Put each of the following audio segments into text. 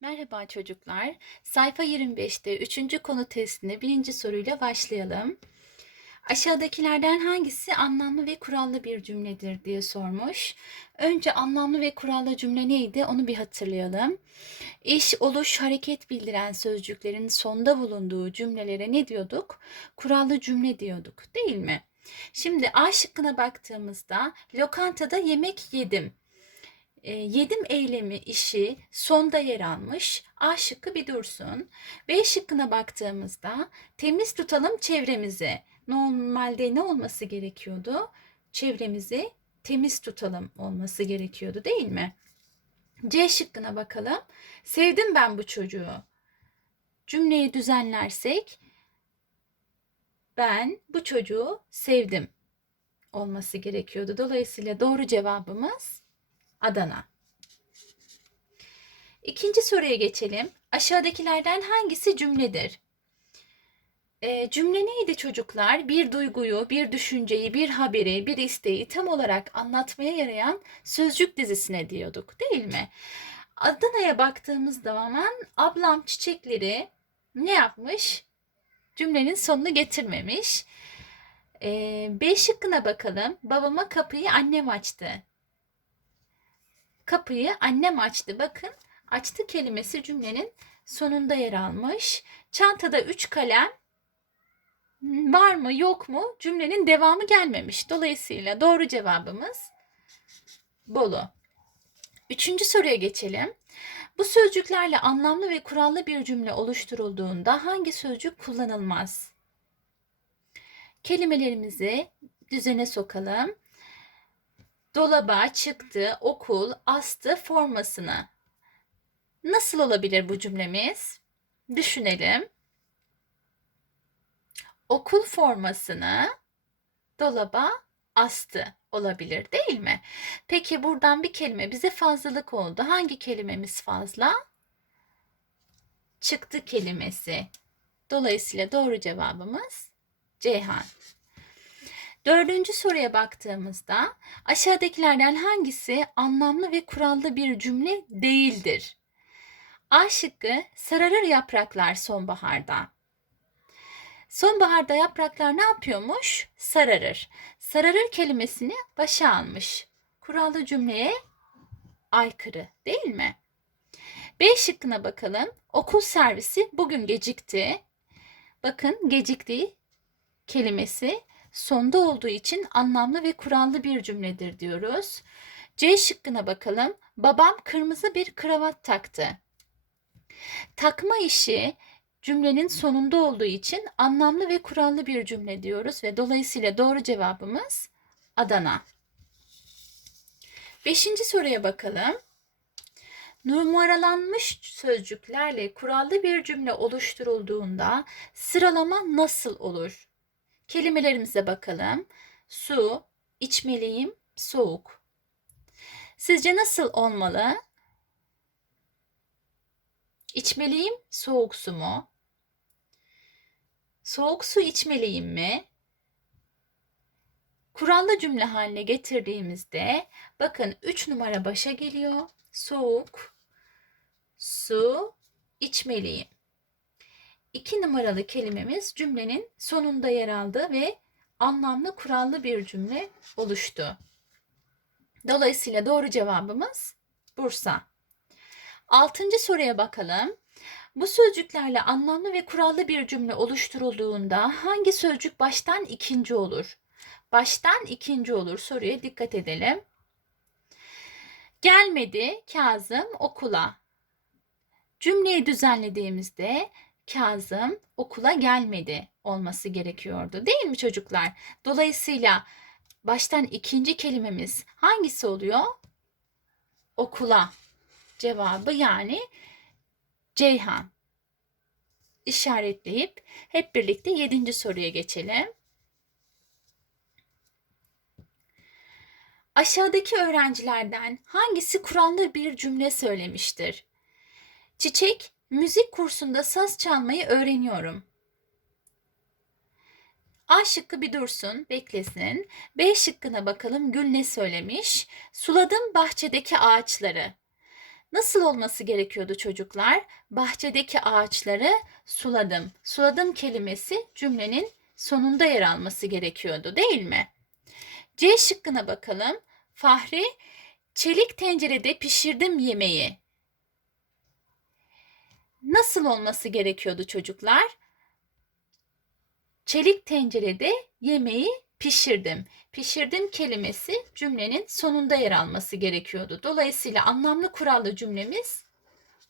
Merhaba çocuklar. Sayfa 25'te 3. konu testine birinci soruyla başlayalım. Aşağıdakilerden hangisi anlamlı ve kurallı bir cümledir diye sormuş. Önce anlamlı ve kurallı cümle neydi onu bir hatırlayalım. İş, oluş, hareket bildiren sözcüklerin sonda bulunduğu cümlelere ne diyorduk? Kurallı cümle diyorduk değil mi? Şimdi A şıkkına baktığımızda lokantada yemek yedim. E, yedim eylemi işi sonda yer almış. A şıkkı bir dursun. B şıkkına baktığımızda temiz tutalım çevremizi. Normalde ne olması gerekiyordu? Çevremizi temiz tutalım olması gerekiyordu değil mi? C şıkkına bakalım. Sevdim ben bu çocuğu. Cümleyi düzenlersek ben bu çocuğu sevdim olması gerekiyordu. Dolayısıyla doğru cevabımız Adana. İkinci soruya geçelim. Aşağıdakilerden hangisi cümledir? E, cümle neydi çocuklar? Bir duyguyu, bir düşünceyi, bir haberi, bir isteği tam olarak anlatmaya yarayan sözcük dizisine diyorduk değil mi? Adana'ya baktığımız zaman ablam çiçekleri ne yapmış? Cümlenin sonunu getirmemiş. E, B şıkkına bakalım. Babama kapıyı annem açtı. Kapıyı annem açtı. Bakın açtı kelimesi cümlenin sonunda yer almış. Çantada üç kalem var mı yok mu cümlenin devamı gelmemiş. Dolayısıyla doğru cevabımız Bolu. Üçüncü soruya geçelim. Bu sözcüklerle anlamlı ve kurallı bir cümle oluşturulduğunda hangi sözcük kullanılmaz? Kelimelerimizi düzene sokalım. Dolaba çıktı, okul, astı formasını. Nasıl olabilir bu cümlemiz? Düşünelim. Okul formasını dolaba astı olabilir değil mi? Peki buradan bir kelime bize fazlalık oldu. Hangi kelimemiz fazla? Çıktı kelimesi. Dolayısıyla doğru cevabımız Ceyhan. Dördüncü soruya baktığımızda aşağıdakilerden hangisi anlamlı ve kurallı bir cümle değildir? A şıkkı sararır yapraklar sonbaharda. Sonbaharda yapraklar ne yapıyormuş? Sararır. Sararır kelimesini başa almış. Kurallı cümleye aykırı değil mi? B şıkkına bakalım. Okul servisi bugün gecikti. Bakın gecikti kelimesi sonda olduğu için anlamlı ve kurallı bir cümledir diyoruz. C şıkkına bakalım. Babam kırmızı bir kravat taktı. Takma işi cümlenin sonunda olduğu için anlamlı ve kurallı bir cümle diyoruz ve dolayısıyla doğru cevabımız Adana. Beşinci soruya bakalım. Numaralanmış sözcüklerle kurallı bir cümle oluşturulduğunda sıralama nasıl olur? Kelimelerimize bakalım. Su, içmeliyim, soğuk. Sizce nasıl olmalı? İçmeliyim, soğuk su mu? Soğuk su içmeliyim mi? Kurallı cümle haline getirdiğimizde bakın 3 numara başa geliyor. Soğuk su içmeliyim. 2 numaralı kelimemiz cümlenin sonunda yer aldı ve anlamlı kurallı bir cümle oluştu. Dolayısıyla doğru cevabımız Bursa. Altıncı soruya bakalım. Bu sözcüklerle anlamlı ve kurallı bir cümle oluşturulduğunda hangi sözcük baştan ikinci olur? Baştan ikinci olur. Soruya dikkat edelim. Gelmedi Kazım okula. Cümleyi düzenlediğimizde Kazım okula gelmedi olması gerekiyordu. Değil mi çocuklar? Dolayısıyla baştan ikinci kelimemiz hangisi oluyor? Okula cevabı yani Ceyhan. İşaretleyip hep birlikte yedinci soruya geçelim. Aşağıdaki öğrencilerden hangisi kurallı bir cümle söylemiştir? Çiçek, müzik kursunda saz çalmayı öğreniyorum. A şıkkı bir dursun, beklesin. B şıkkına bakalım Gül ne söylemiş? Suladım bahçedeki ağaçları. Nasıl olması gerekiyordu çocuklar? Bahçedeki ağaçları suladım. Suladım kelimesi cümlenin sonunda yer alması gerekiyordu değil mi? C şıkkına bakalım. Fahri çelik tencerede pişirdim yemeği. Nasıl olması gerekiyordu çocuklar? Çelik tencerede yemeği pişirdim. Pişirdim kelimesi cümlenin sonunda yer alması gerekiyordu. Dolayısıyla anlamlı kurallı cümlemiz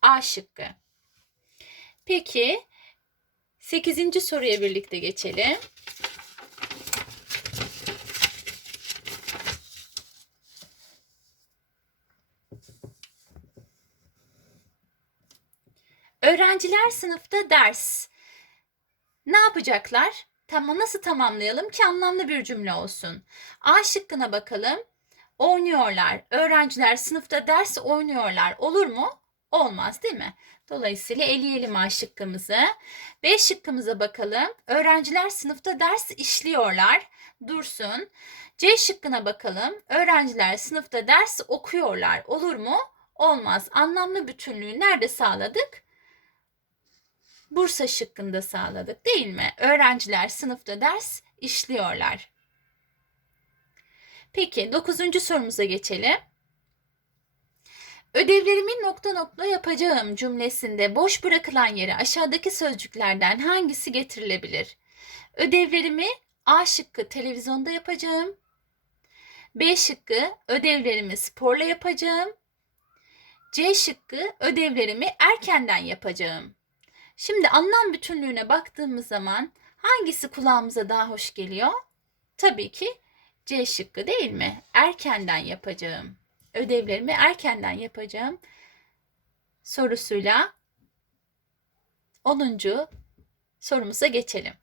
A şıkkı. Peki 8. soruya birlikte geçelim. Öğrenciler sınıfta ders. Ne yapacaklar? Tamam nasıl tamamlayalım ki anlamlı bir cümle olsun. A şıkkına bakalım. Oynuyorlar. Öğrenciler sınıfta ders oynuyorlar. Olur mu? Olmaz değil mi? Dolayısıyla eleyelim A şıkkımızı. B şıkkımıza bakalım. Öğrenciler sınıfta ders işliyorlar. Dursun. C şıkkına bakalım. Öğrenciler sınıfta ders okuyorlar. Olur mu? Olmaz. Anlamlı bütünlüğü nerede sağladık? Bursa şıkkında sağladık değil mi? Öğrenciler sınıfta ders işliyorlar. Peki dokuzuncu sorumuza geçelim. Ödevlerimi nokta nokta yapacağım cümlesinde boş bırakılan yere aşağıdaki sözcüklerden hangisi getirilebilir? Ödevlerimi A şıkkı televizyonda yapacağım. B şıkkı ödevlerimi sporla yapacağım. C şıkkı ödevlerimi erkenden yapacağım. Şimdi anlam bütünlüğüne baktığımız zaman hangisi kulağımıza daha hoş geliyor? Tabii ki C şıkkı değil mi? Erkenden yapacağım. Ödevlerimi erkenden yapacağım sorusuyla 10. sorumuza geçelim.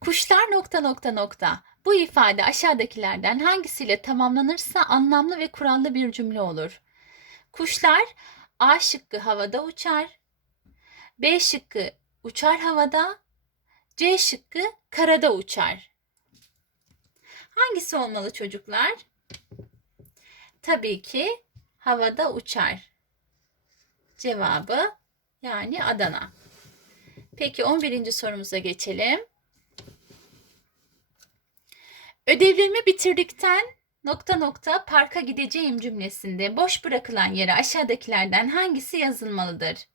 Kuşlar nokta nokta nokta. Bu ifade aşağıdakilerden hangisiyle tamamlanırsa anlamlı ve kurallı bir cümle olur. Kuşlar A şıkkı havada uçar. B şıkkı uçar havada. C şıkkı karada uçar. Hangisi olmalı çocuklar? Tabii ki havada uçar. Cevabı yani Adana. Peki 11. sorumuza geçelim. Ödevlerimi bitirdikten nokta nokta parka gideceğim cümlesinde boş bırakılan yere aşağıdakilerden hangisi yazılmalıdır?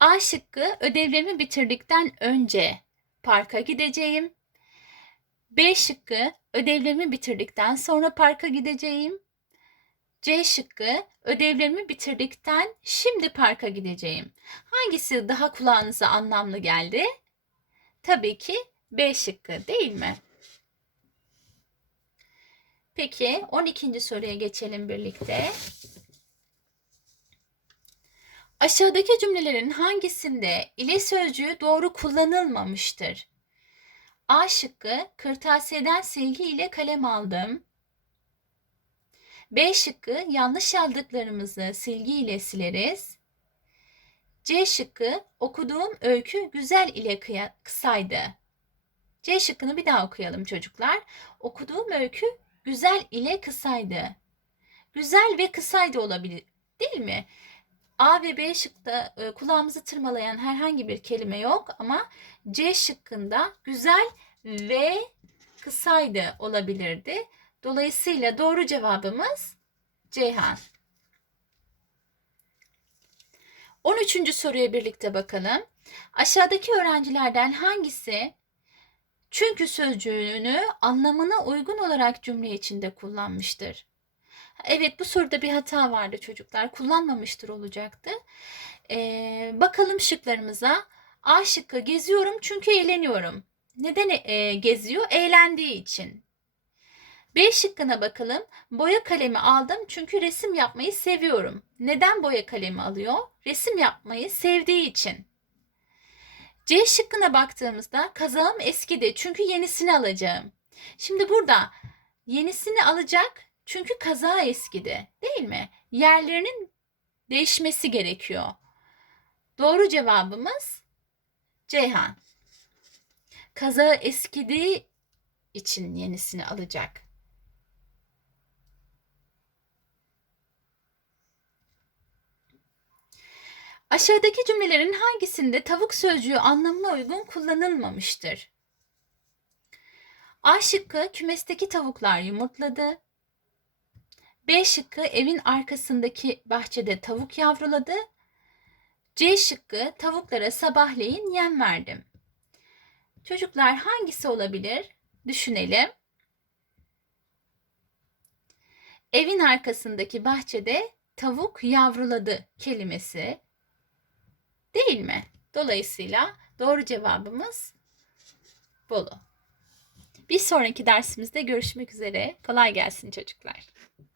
A şıkkı ödevlerimi bitirdikten önce parka gideceğim. B şıkkı ödevlerimi bitirdikten sonra parka gideceğim. C şıkkı ödevlerimi bitirdikten şimdi parka gideceğim. Hangisi daha kulağınıza anlamlı geldi? Tabii ki B şıkkı değil mi? Peki 12. soruya geçelim birlikte. Aşağıdaki cümlelerin hangisinde ile sözcüğü doğru kullanılmamıştır? A şıkkı kırtasiyeden silgi ile kalem aldım. B şıkkı yanlış yazdıklarımızı silgi ile sileriz. C şıkkı okuduğum öykü güzel ile kısaydı. C şıkkını bir daha okuyalım çocuklar. Okuduğum öykü güzel ile kısaydı. Güzel ve kısaydı olabilir değil mi? A ve B şıkta e, kulağımızı tırmalayan herhangi bir kelime yok ama C şıkkında güzel ve kısaydı olabilirdi. Dolayısıyla doğru cevabımız Ceyhan. 13. soruya birlikte bakalım. Aşağıdaki öğrencilerden hangisi çünkü sözcüğünü anlamına uygun olarak cümle içinde kullanmıştır. Evet bu soruda bir hata vardı çocuklar. Kullanmamıştır olacaktı. Ee, bakalım şıklarımıza. A şıkkı geziyorum çünkü eğleniyorum. Neden e, geziyor? Eğlendiği için. B şıkkına bakalım. Boya kalemi aldım çünkü resim yapmayı seviyorum. Neden boya kalemi alıyor? Resim yapmayı sevdiği için. C şıkkına baktığımızda kazağım eskidi çünkü yenisini alacağım. Şimdi burada yenisini alacak çünkü kazağı eskidi değil mi? Yerlerinin değişmesi gerekiyor. Doğru cevabımız Ceyhan. Kazağı eskidiği için yenisini alacak. Aşağıdaki cümlelerin hangisinde tavuk sözcüğü anlamına uygun kullanılmamıştır? A şıkkı kümesteki tavuklar yumurtladı. B şıkkı evin arkasındaki bahçede tavuk yavruladı. C şıkkı tavuklara sabahleyin yem verdim. Çocuklar hangisi olabilir? Düşünelim. Evin arkasındaki bahçede tavuk yavruladı kelimesi değil mi? Dolayısıyla doğru cevabımız Bolu. Bir sonraki dersimizde görüşmek üzere. Kolay gelsin çocuklar.